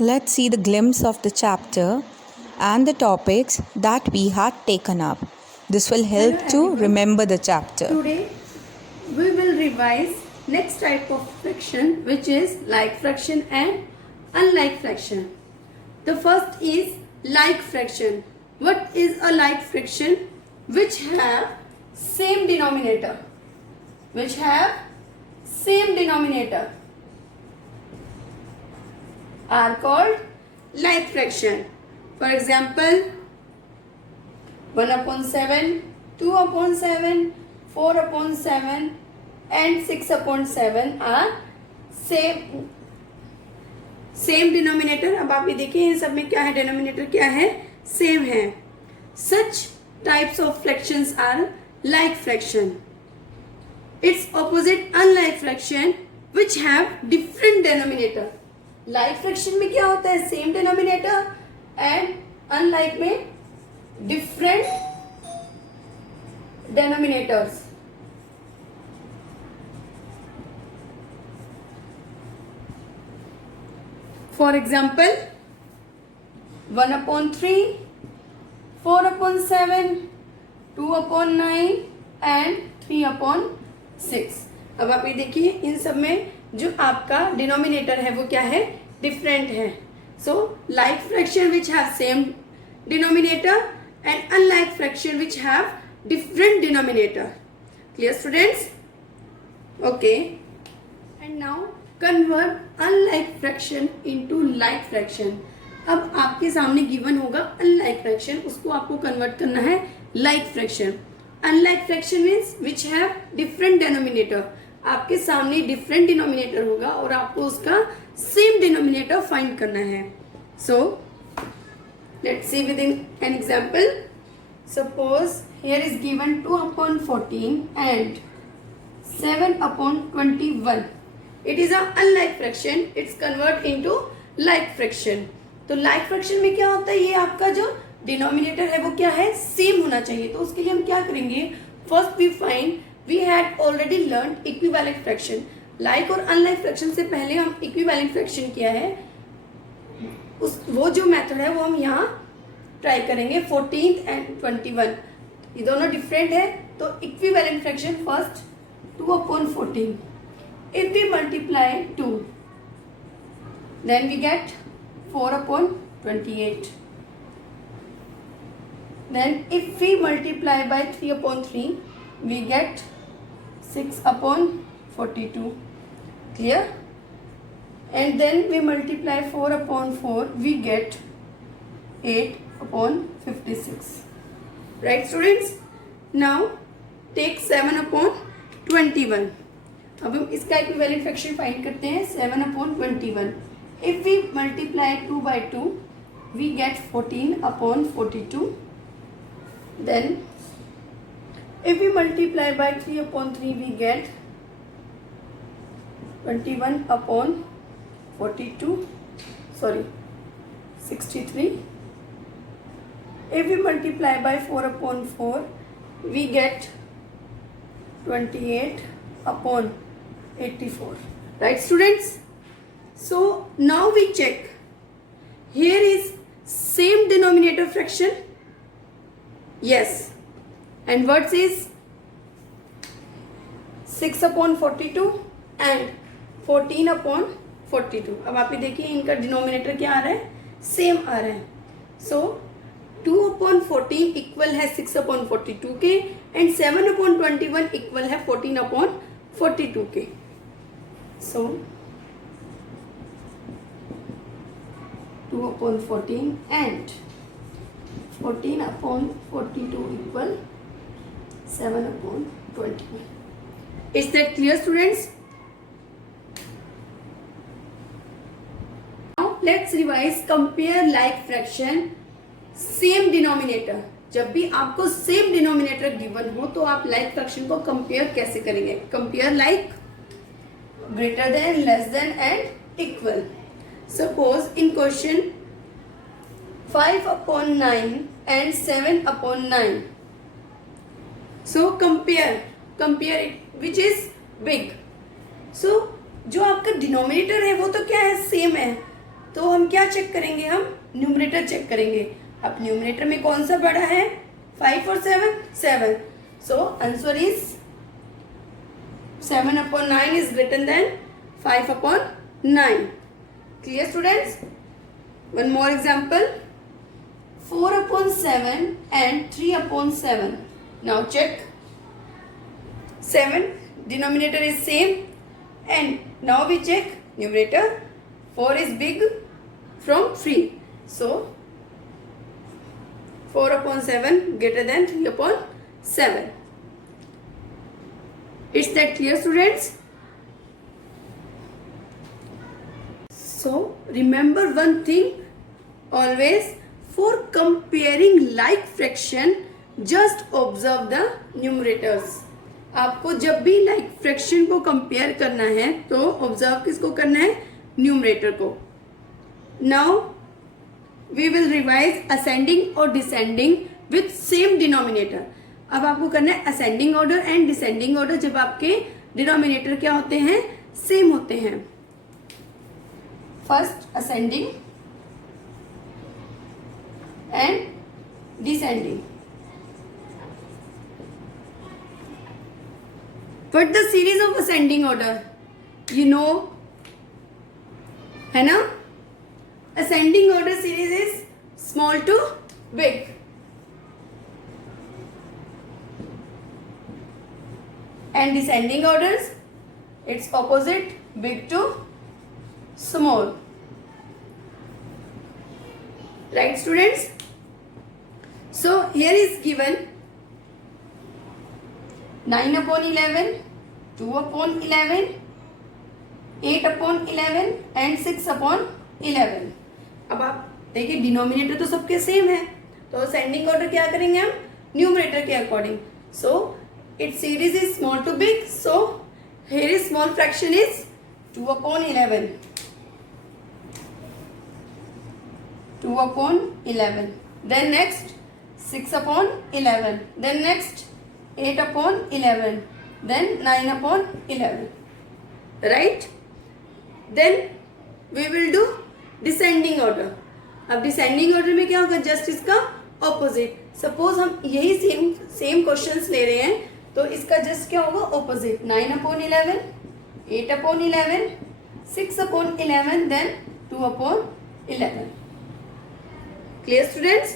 Let's see the glimpse of the chapter and the topics that we had taken up. This will help Hello to everyone. remember the chapter. Today we will revise next type of fraction, which is like fraction and unlike fraction. The first is like fraction. What is a like fraction? Which have same denominator. Which have same denominator are called like fraction. For example, 1 upon 7, 2 upon 7, 4 upon 7 and 6 upon 7 are same denominator. अब आप ये देखिए इन सब में क्या है, डिनोमिनेटर क्या है, सेम है. Such types of fractions are like fraction. It's opposite unlike fraction which have different denominator. Like fraction में क्या होता है, सेम डिनोमिनेटर, एंड अनलाइक में different denominators. For example, 1 upon 3, 4 upon 7, 2 upon 9 and 3 upon 6. अब आप ये देखिए इन सब में जो आपका डिनोमिनेटर है वो क्या है, डिफरेंट है. So like fraction which have same denominator and unlike fraction which have different denominator. Clear students? Okay. And now convert unlike fraction into like fraction. अब आपके सामने गिवन होगा unlike fraction, उसको आपको कन्वर्ट करना है like fraction. Unlike fraction means which have different denominator. आपके सामने different denominator होगा और आपको उसका same denominator find करना है. So let's see with an example. Suppose here is given 2 upon 14 and 7 upon 21. It is a unlike fraction. It's convert into like fraction. तो like fraction में क्या होता है, ये आपका जो डिनोमिनेटर है वो क्या है, सेम होना चाहिए. तो उसके लिए हम क्या करेंगे, first we find, we had already learn equivalent fraction. Like और अनलाइक फ्रैक्शन से पहले हम इक्विवेलेंट फ्रैक्शन किया है. वो जो मेथड है वो हम यहाँ ट्राई करेंगे. 14 एंड 21 ये दोनों डिफरेंट है. तो equivalent fraction first 2 upon 14. If we multiply 2 then we get 4 upon 28. Then if we multiply by 3 upon 3 we get 6 upon 42. Clear? And then we multiply 4 upon 4, we get 8 upon 56. Right students? Now take 7 upon 21. अब हम इसका equivalent fraction find करते हैं. 7 upon 21. If we multiply 2 by 2, we get 14 upon 42. Then if we multiply by 3 upon 3, we get 21 upon 42, sorry, 63. If we multiply by 4 upon 4, we get 28 upon 84. Right students? So now we check. Here is same denominator fraction. Yes. And what is 6 upon 42 and 14 upon 42. अब आप ये देखिए इनका डिनोमिनेटर क्या आ रहा है, सेम आ रहा है. सो 2 upon 14 इक्वल है 6 upon 42 के, एंड 7 upon 21 इक्वल है 14 upon 42 के. सो 2 upon 14 and 14 upon 42 इक्वल 7 upon 21. Is that clear students? Let's revise compare like fraction same denominator. जब भी आपको सेम डिनोमिनेटर गिवन हो तो आप लाइक फ्रैक्शन को कंपेयर कैसे करेंगे. Compare like, greater than, less than and equal. Suppose in question 5 upon 9 and 7 upon 9. So compare it which is big. So जो आपका डिनोमिनेटर है वो तो क्या है, सेम है, तो हम क्या चेक करेंगे, हम न्यूमरेटर चेक करेंगे। अब न्यूमरेटर में कौन सा बड़ा है, 5 और 7, 7। So answer is 7/9 is greater than 5/9. Clear students? One more example, 4/7 and 3/7. Now check. 7 denominator is same, and now we check numerator. 4 is big from 3, so 4/7 greater than 3/7. Is that clear, students? So remember one thing always, for comparing like fraction just observe the numerators. आपको जब भी like fraction को कंपेयर करना है तो ऑब्जर्व किसको करना है, न्यूमरेटर को. Now we will revise ascending और डिसेंडिंग विथ सेम डिनोमिनेटर. अब आपको करना है ascending order and descending order जब आपके डिनोमिनेटर क्या होते हैं, सेम होते हैं. First ascending and descending. What the series of ascending order? You know, है ना? Ascending order series is small to big. And descending orders, it's opposite, big to small. Right, students? So here is given 9/11, 2/11, 8/11 and 6/11. अब आप देखिए डिनोमिनेटर तो सबके सेम है, तो ascending order क्या करेंगे हम, न्यूमरेटर के according. So it's series is small to big, so here is small fraction is 2/11. 2/11. Then next 6/11. Then next 8/11. Then 9/11. Right? Then we will do descending order. अब descending order में क्या होगा, जस्ट इसका ऑपोजिट. सपोज हम यही सेम क्वेश्चंस ले रहे हैं तो इसका जस्ट क्या होगा, ऑपोजिट. 9/11, 8/11, 6/11, then 2/11. Clear, students?